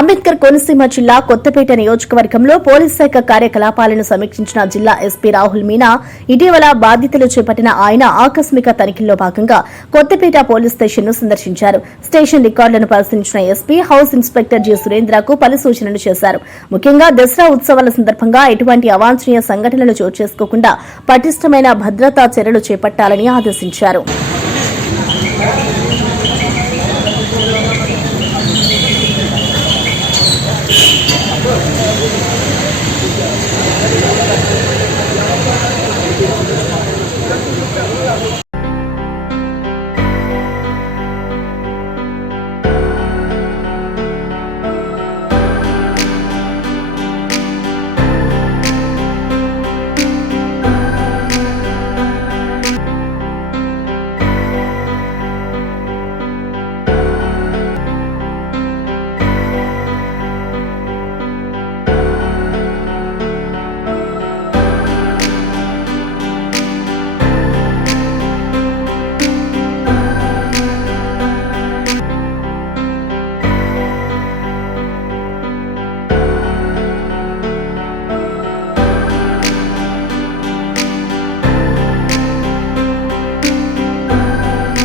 అంబేద్కర్ కోనసీమ జిల్లా కొత్తపేట నియోజకవర్గంలో పోలీస్ శాఖ కార్యకలాపాలను సమీక్షించిన జిల్లా ఎస్పీ రాహుల్ మీనా ఇటీవల బాధ్యతలు చేపట్టిన ఆయన ఆకస్మిక తనిఖీల్లో భాగంగా కొత్తపేట పోలీస్ స్టేషన్ను సందర్శించారు. స్టేషన్ రికార్డులను పరిశీలించిన ఎస్పీ హౌస్ ఇన్స్పెక్టర్ జి సురేంద్రకు పలు సూచనలు చేశారు. ముఖ్యంగా దసరా ఉత్సవాల సందర్భంగా ఎటువంటి అవాంఛనీయ సంఘటనలు చోటు చేసుకోకుండా పటిష్టమైన భద్రతా చర్యలు చేపట్టాలని ఆదేశించారు.